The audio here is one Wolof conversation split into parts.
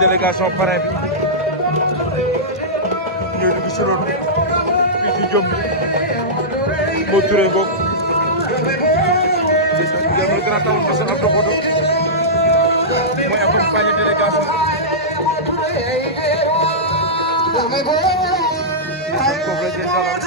délégation parrain bi ñooy dugg si roon fii ci Jom moo turee ngoog le grand talon national de photo mooy accompagner délégation foofu la jël dalal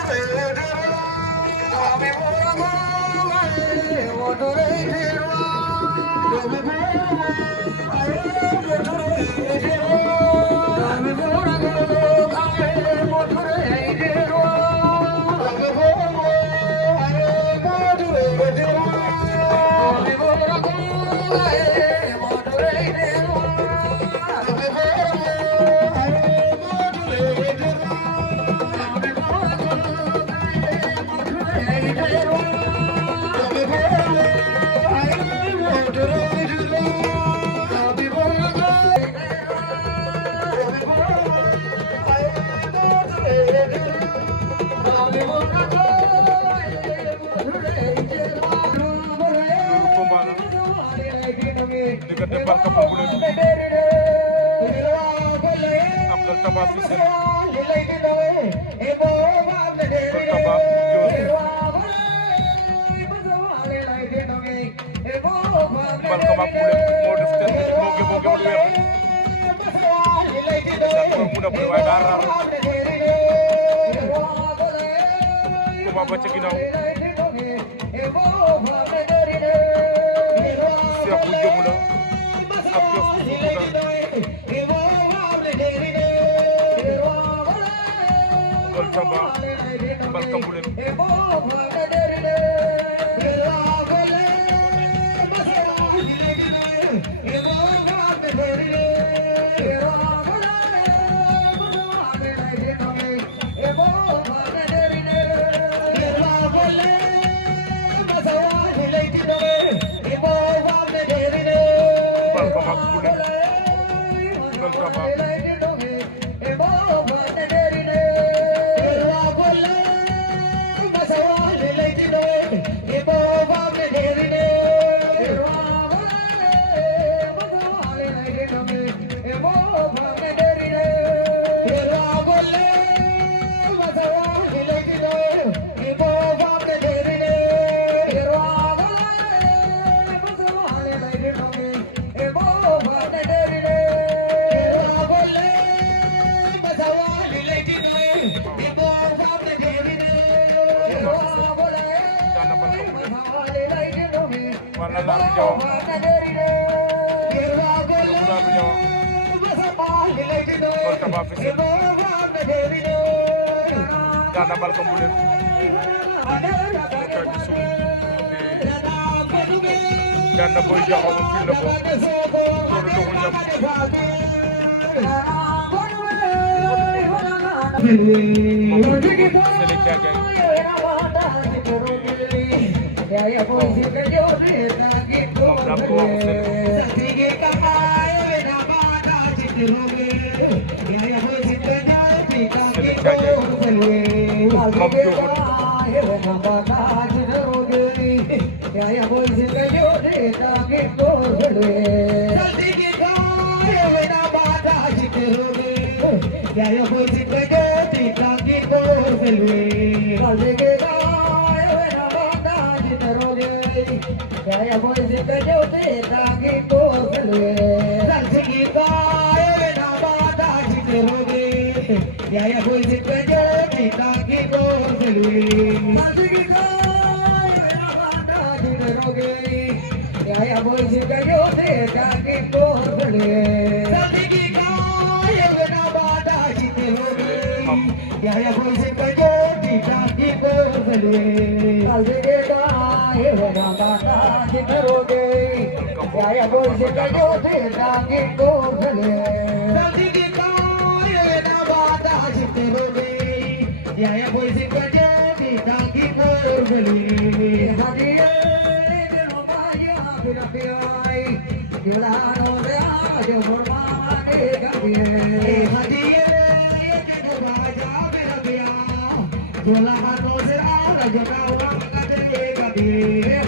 diggante Barka Bamboulen Abdel Taba Fissel Abdel Taba Barka Bamboulen moo def ten moo gëmoo lu weex sa mu na bëri waaye daa raar ko ba ca ginnaaw Cheikh bu jëmu la ak Jos bu Gol Tamba Barka Bamboulen Dana Barka Bamboulen Dana Boy Diakho mo fil na ko loolu doxul jam mo Sele Diagne moom daam ko wax Jola Thank you.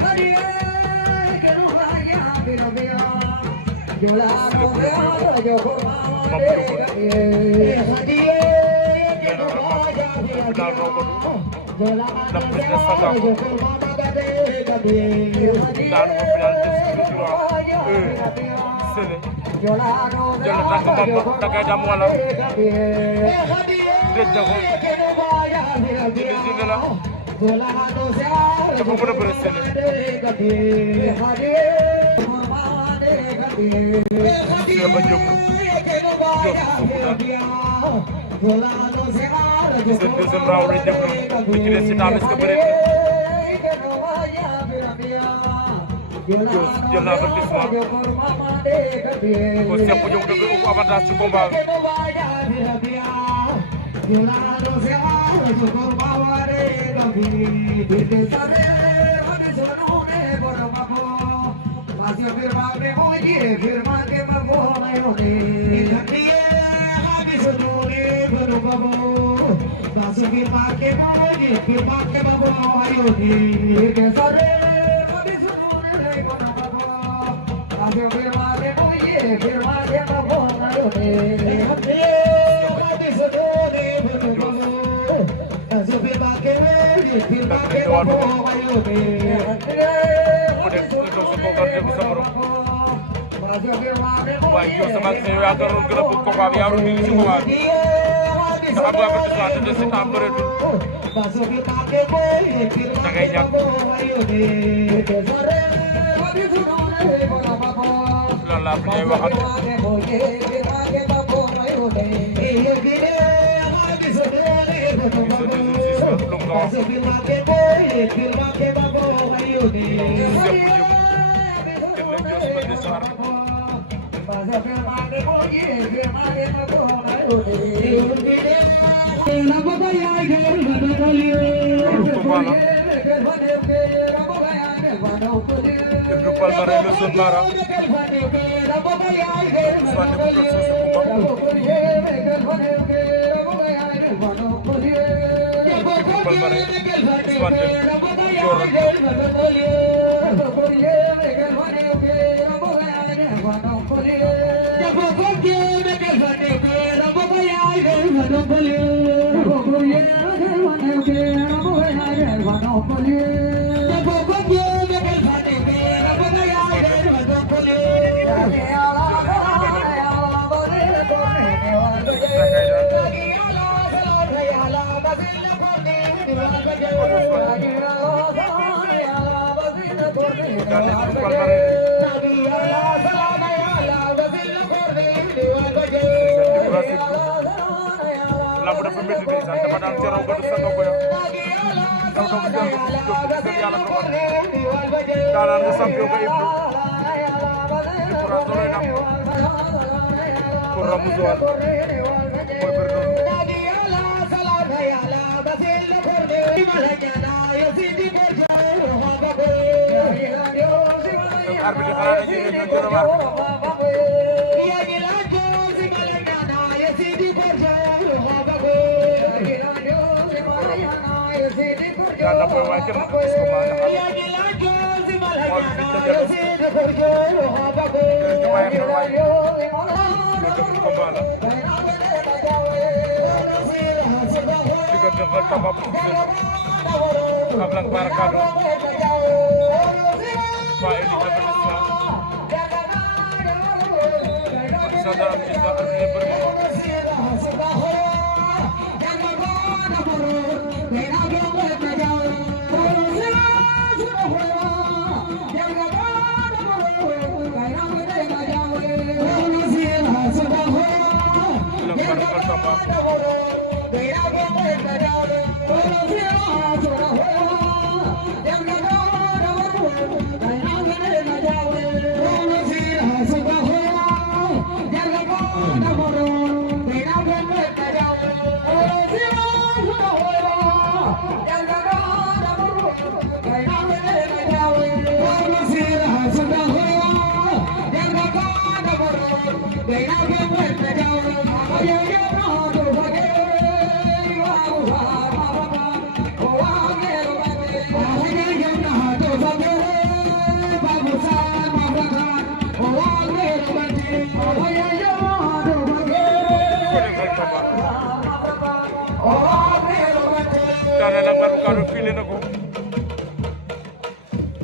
Yàlla baru kado file na ko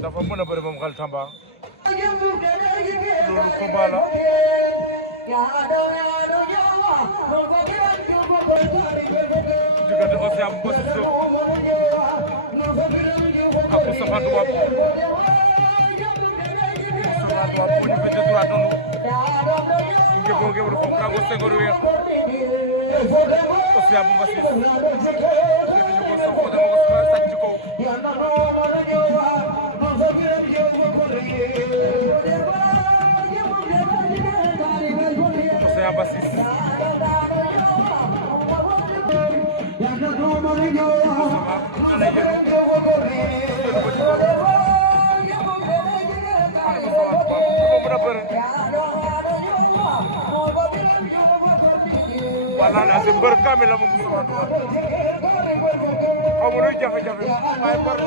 dafa mën a bëri moom Xal Tamba loolu combat la diggante Océan bu Bossi Sow ak Moustapha Touba bu ñu fete droit noonu ngebo ngebo ko Prago Senghor weex Océan bu Bossi ñu ko soxo dama ko sàcc ko Océan Bossi wala na si mbër kamil la moom sama doon xamu luy jafe-jafe waaye mbër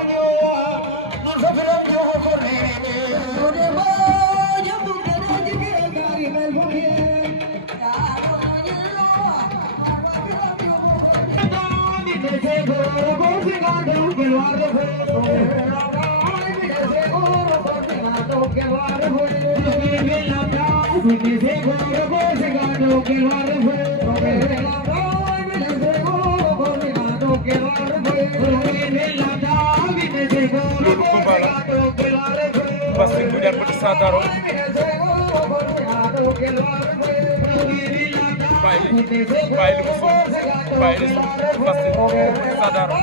loolu combat la parce que bu ñaar ba Sadaro bàyyi li musu bàyyi li parce que Sadaro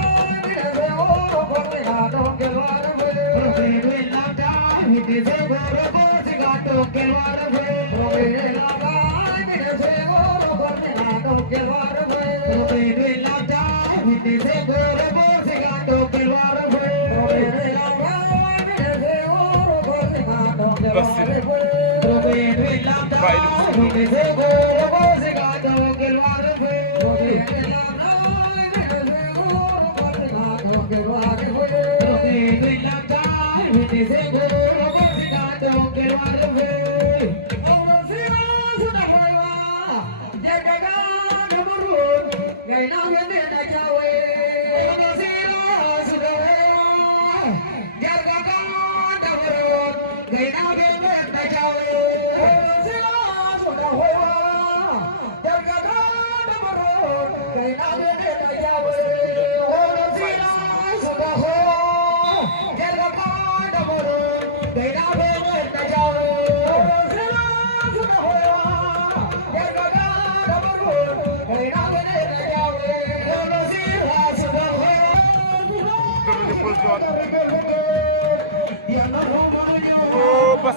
bas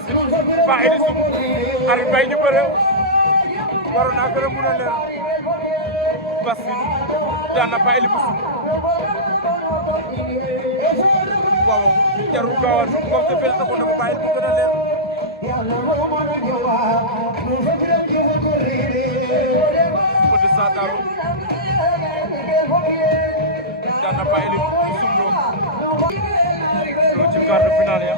bàyyi di sum ari bay ñu bëre waroon naa gën a mën a leer bas daan na bàyyi li bu sum waaw jarul gaawaan moom te fel taxoon na ma bàyyi bu gën a leer Petit Sadaro daan na bàyyi li bu sum loolu ci quart de finale ya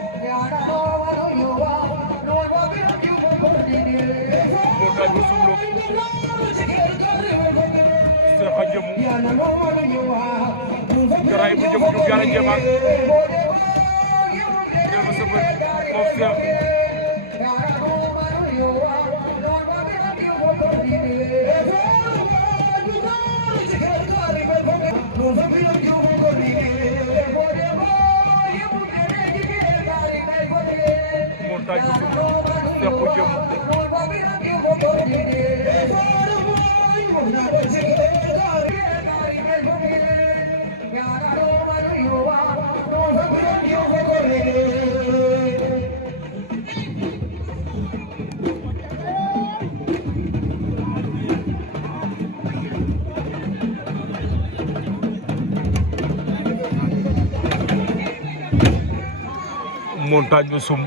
Montagne bu sumlo Seexa jëmu garay bu jëmu ñu yàlla jëmaat dema sa bër moom Seex Montagne bu sumlo Seex bu jëmu Montagne bu sum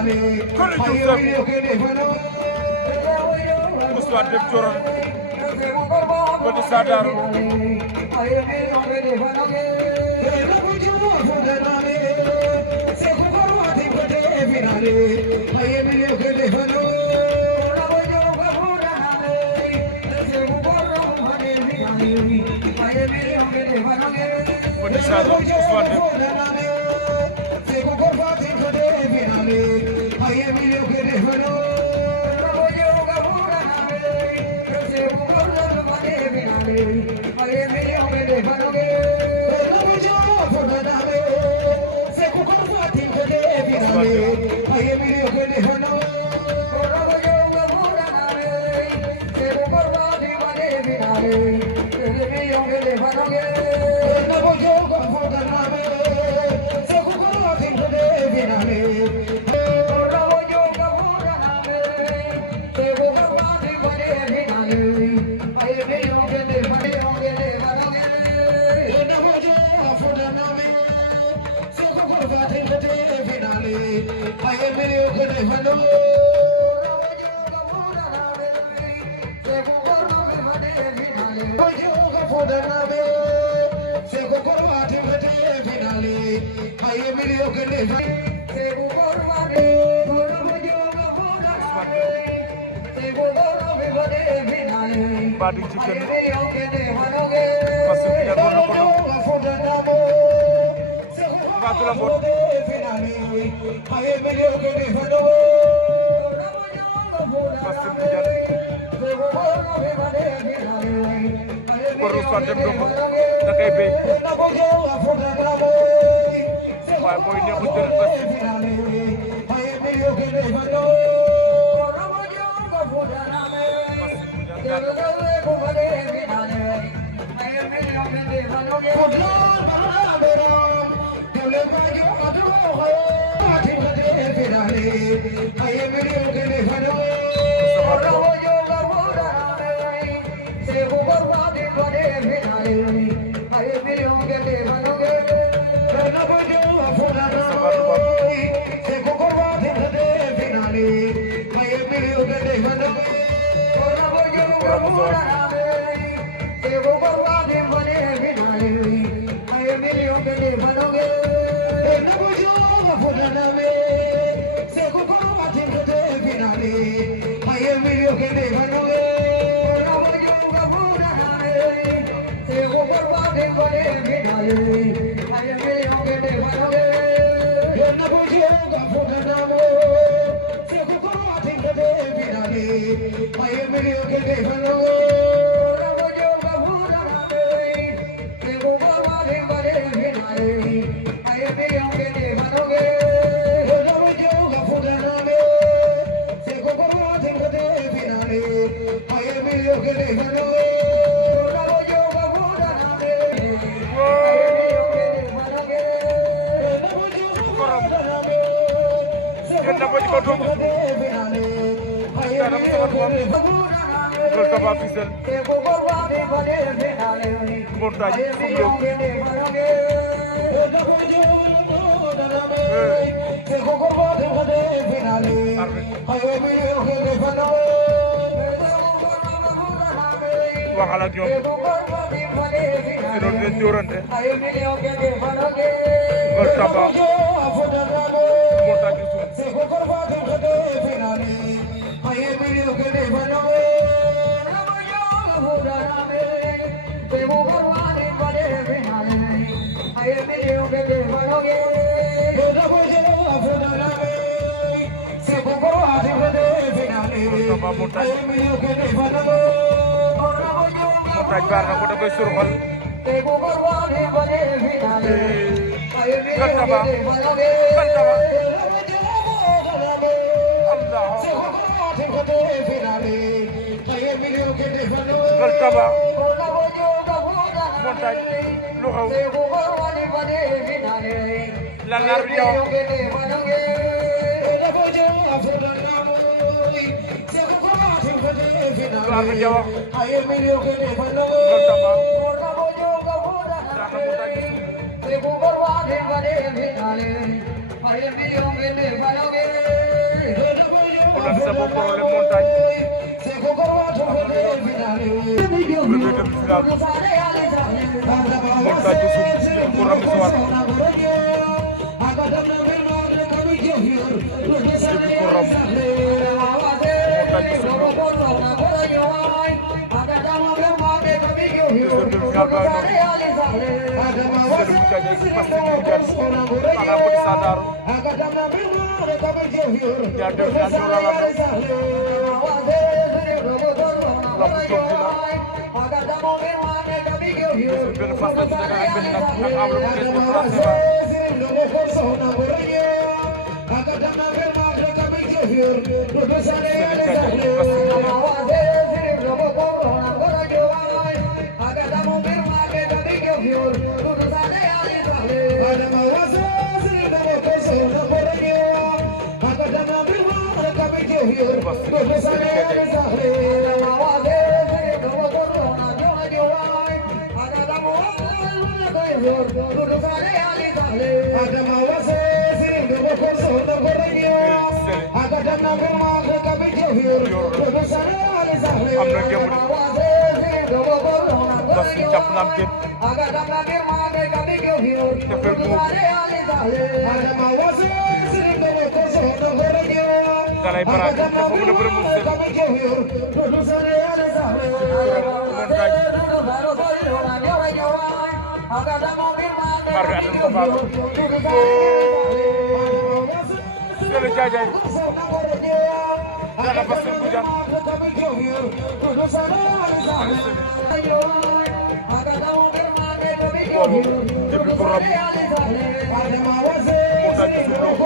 Kone Diouf Ousmane Dem Coron Côte Sadaro Côte Sadaro Ousmane Badi chicken parce que ya gono ko batula bot parce que ya ko Ousmane Dem do da kay bey way boy ne ko jël parce waxal ak ñoom ci doon leen jorante gol taba montagne suuf taba montagne baar na ko da koy surxal gol taba gol taba montagne lu xew la nar bi jaw la bi jaw gol taba dana montagne suuf d'abord problème montagne premier demi-finale montagne bu suuf si ko ram si waat depuis ko ram montagne bu suuf deuxième demi-finale ba noonu Seydou Moussa Diagne Pastef Moudiane Faka Petit Sadaro ya demi-finale ñoo lalando lambu jom dina benn fas la ci nekk ak benn nag ak enveloppe bu kees bu placé ba am na ngeen parce que jàpp naa am ngeen defal moom dalay baraat dafa mën a bëri mu seen montagne marbe atan ko baax Sele Jajay dana Pastef Moudiane boobu depuis ko ram montagne bi suuf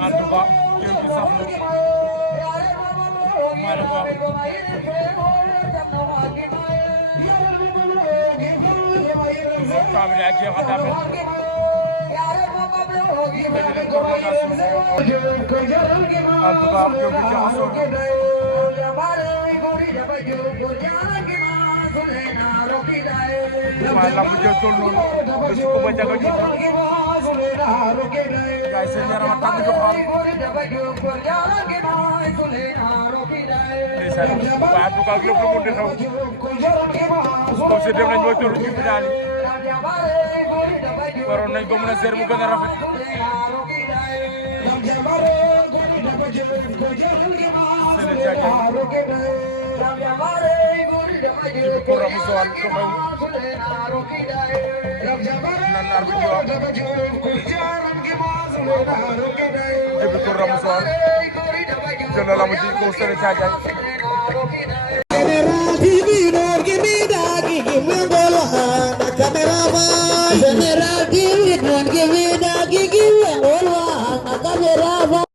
en tout cas jëm ci saf na temps bi daa jeexal daa mel en tout cas jëm ci jaxasoo waaye lamb jël toll noonu ba ci ko ba jaga ñu gaay seen yaram a tàng jox am ndeysaan waaye en tout cas lépp lu mun di xew comme si dem nañ mooy tollu ci final yi waroon nañ ko mën a seer mu gën a rafet Sele Jajay ko ramu soal ko xew nan nar bi wax debi ko ramu soal jël la mu ci ko Sele Jajay General TV don't give me that, give me goal, camera. General TV don't give me that, give me goal, camera.